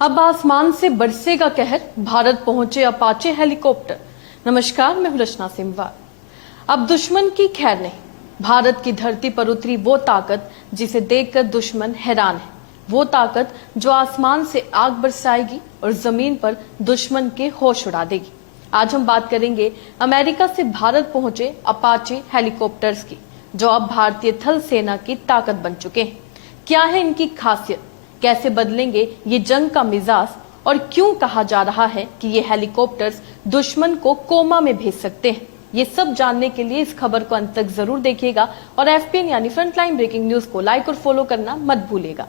अब आसमान से बरसेगा कहर, भारत पहुंचे अपाचे हेलीकॉप्टर। नमस्कार, मैं हूं रचना सिमवार। अब दुश्मन की खैर नहीं, भारत की धरती पर उतरी वो ताकत जिसे देखकर दुश्मन हैरान है। वो ताकत जो आसमान से आग बरसाएगी और जमीन पर दुश्मन के होश उड़ा देगी। आज हम बात करेंगे अमेरिका से भारत पहुंचे अपाचे हेलीकॉप्टर्स की, जो अब भारतीय थल सेना की ताकत बन चुके हैं। क्या है इनकी खासियत, कैसे बदलेंगे ये जंग का मिजाज, और क्यों कहा जा रहा है कि ये हेलीकॉप्टर्स दुश्मन को कोमा में भेज सकते हैं। ये सब जानने के लिए इस खबर को अंत तक जरूर देखिएगा और एफपीएन यानी फ्रंटलाइन ब्रेकिंग न्यूज को लाइक और फॉलो करना मत भूलिएगा।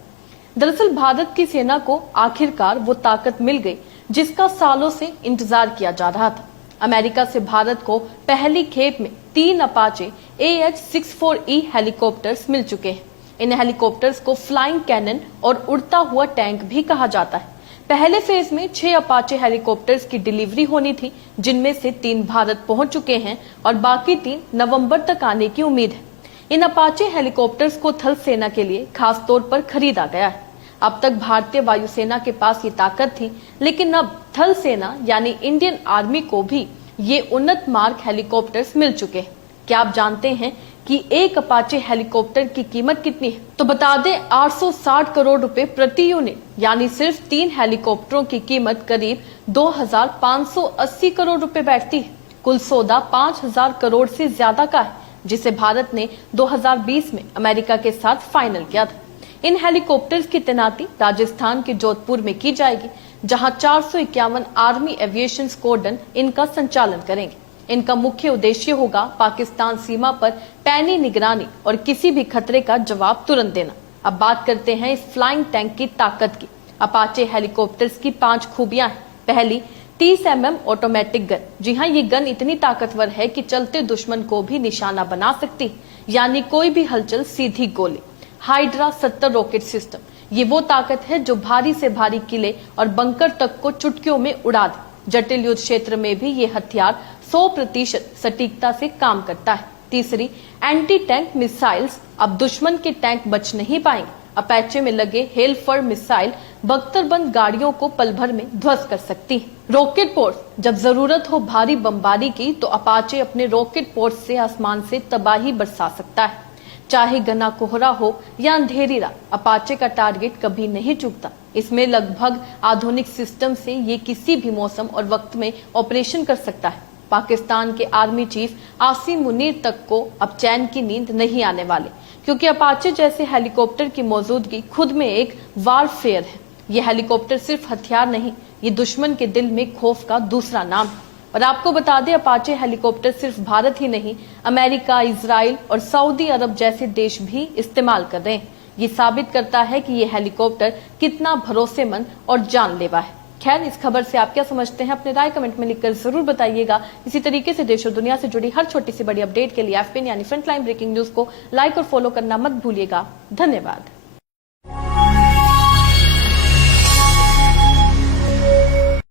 दरअसल भारत की सेना को आखिरकार वो ताकत मिल गई जिसका सालों से इंतजार किया जा रहा था। अमेरिका से भारत को पहली खेप में 3 अपाचे AH-64E हेलीकॉप्टर्स मिल चुके हैं। इन हेलीकॉप्टर्स को फ्लाइंग कैनन और उड़ता हुआ टैंक भी कहा जाता है। पहले फेज में 6 अपाचे हेलीकॉप्टर्स की डिलीवरी होनी थी, जिनमें से 3 भारत पहुंच चुके हैं और बाकी 3 नवंबर तक आने की उम्मीद है। इन अपाचे हेलीकॉप्टर्स को थल सेना के लिए खास तौर पर खरीदा गया है। अब तक भारतीय वायुसेना के पास ये ताकत थी, लेकिन अब थल सेना यानी इंडियन आर्मी को भी ये उन्नत मार्क हेलीकॉप्टर्स मिल चुके हैं। क्या आप जानते हैं कि एक अपाचे हेलीकॉप्टर की कीमत कितनी है? तो बता दें 860 करोड़ रुपए प्रति यूनिट, यानी सिर्फ 3 हेलीकॉप्टरों की कीमत करीब 2580 करोड़ रुपए बैठती है। कुल सौदा 5000 करोड़ से ज्यादा का है, जिसे भारत ने 2020 में अमेरिका के साथ फाइनल किया था। इन हेलीकॉप्टर्स की तैनाती राजस्थान के जोधपुर में की जाएगी, जहां 451 आर्मी एविएशन स्क्वाड्रन इनका संचालन करेंगे। इनका मुख्य उद्देश्य होगा पाकिस्तान सीमा पर पैनी निगरानी और किसी भी खतरे का जवाब तुरंत देना। अब बात करते हैं इस फ्लाइंग टैंक की ताकत की। अपाचे हेलीकॉप्टर्स की 5 खूबियां हैं। पहली, 30 mm ऑटोमेटिक गन। जी हाँ, ये गन इतनी ताकतवर है कि चलते दुश्मन को भी निशाना बना सकती, यानी कोई भी हलचल सीधी गोली। हाइड्रा 70 रॉकेट सिस्टम, ये वो ताकत है जो भारी से भारी किले और बंकर तक को चुटकियों में उड़ा दे। जटिल युद्ध क्षेत्र में भी ये हथियार 100% सटीकता से काम करता है। तीसरी, एंटी टैंक मिसाइल्स। अब दुश्मन के टैंक बच नहीं पाएंगे। अपाचे में लगे हेलफर मिसाइल बख्तरबंद गाड़ियों को पल भर में ध्वस्त कर सकती है। रॉकेट पोर्ट, जब जरूरत हो भारी बमबारी की तो अपाचे अपने रॉकेट पोर्ट से आसमान से तबाही बरसा सकता है। चाहे घना कोहरा हो या अंधेरी रात, अपाचे का टारगेट कभी नहीं चूकता। इसमें लगभग आधुनिक सिस्टम से ये किसी भी मौसम और वक्त में ऑपरेशन कर सकता है। पाकिस्तान के आर्मी चीफ आसिम मुनीर तक को अब चैन की नींद नहीं आने वाले, क्योंकि अपाचे जैसे हेलीकॉप्टर की मौजूदगी खुद में एक वारफेयर है। ये हेलीकॉप्टर सिर्फ हथियार नहीं, ये दुश्मन के दिल में खौफ का दूसरा नाम है। और आपको बता दें, अपाचे हेलीकॉप्टर सिर्फ भारत ही नहीं, अमेरिका, इजराइल और सऊदी अरब जैसे देश भी इस्तेमाल कर रहे हैं। ये साबित करता है कि ये हेलीकॉप्टर कितना भरोसेमंद और जानलेवा है। खैर, इस खबर से आप क्या समझते हैं, अपने राय कमेंट में लिखकर जरूर बताइएगा। इसी तरीके से देश और दुनिया से जुड़ी हर छोटी सी बड़ी अपडेट के लिए एफपीएन यानी फ्रंटलाइन ब्रेकिंग न्यूज को लाइक और फॉलो करना मत भूलिएगा। धन्यवाद।